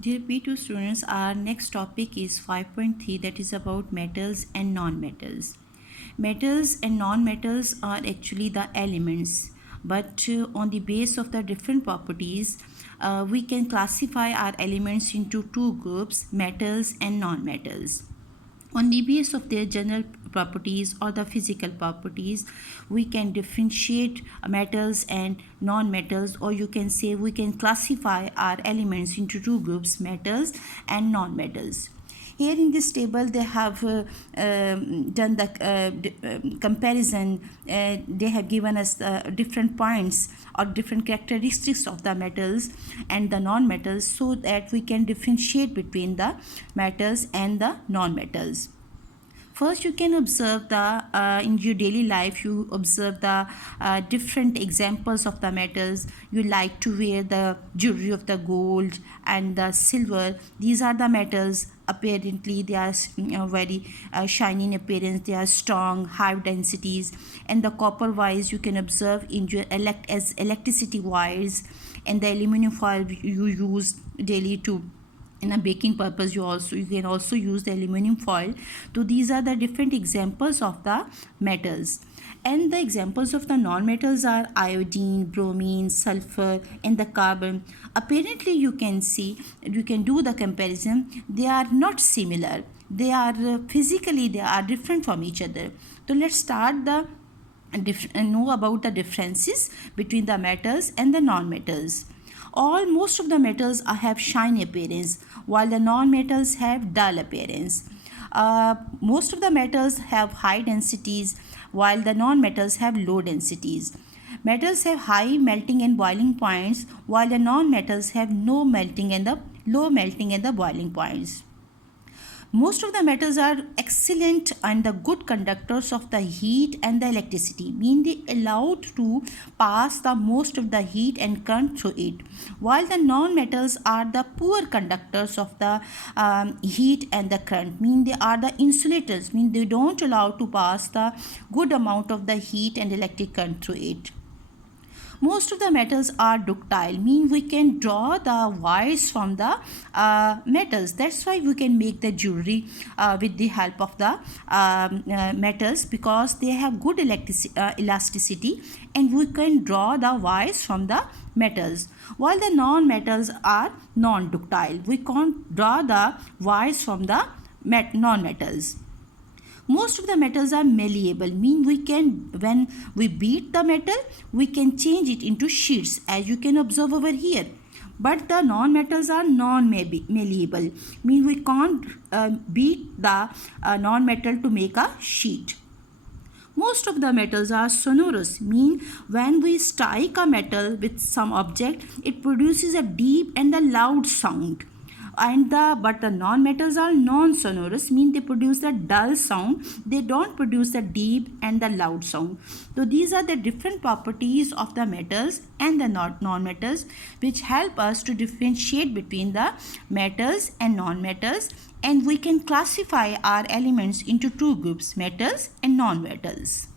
Dear P2 students, our next topic is 5.3, that is about metals and non-metals. Metals and non-metals are actually the elements, but on the base of the different properties, we can classify our elements into two groups, metals and non-metals. On the basis of their general properties or the physical properties, we can differentiate metals and non-metals, or you can say we can classify our elements into two groups, metals and non-metals. Here in this table they have done the comparison. They have given us different points or different characteristics of the metals and the non-metals, so that we can differentiate between the metals and the non-metals. First, you can observe the in your daily life, you observe the different examples of the metals. You like to wear the jewelry of the gold and the silver. These are the metals. Apparently they are very shiny in appearance, they are strong, high densities. And the copper wires you can observe in your as electricity wires, and the aluminum foil you use daily to in a baking purpose. You can also use the aluminum foil. So these are the different examples of the metals. And the examples of the non-metals are iodine, bromine, sulfur, and the carbon. Apparently you can do the comparison. They are not similar. They are physically they are different from each other. So let's start the know about the differences between the metals and the non-metals. Most of the metals have shiny appearance, while the non-metals have dull appearance. Most of the metals have high densities, while the non-metals have low densities. Metals have high melting and boiling points, while the non-metals have no melting and the low melting and the boiling points. Most of the metals are excellent and the good conductors of the heat and the electricity, mean they allowed to pass the most of the heat and current through it, while the non-metals are the poor conductors of the heat and the current, mean they are the insulators, mean they don't allow to pass the good amount of the heat and electric current through it. Most of the metals are ductile, mean we can draw the wires from the metals. That's why we can make the jewelry with the help of the metals, because they have good elasticity, and we can draw the wires from the metals. While the non-metals are non-ductile, we can't draw the wires from the non-metals. Most of the metals are malleable, mean when we beat the metal, we can change it into sheets, as you can observe over here. But the non-metals are non-malleable, mean we can't beat the non-metal to make a sheet. Most of the metals are sonorous, mean when we strike a metal with some object, it produces a deep and a loud sound. But the non-metals are non-sonorous, mean they produce a dull sound. They don't produce a deep and the loud sound. So these are the different properties of the metals and the non-metals, which help us to differentiate between the metals and non-metals, and we can classify our elements into two groups, metals and non-metals.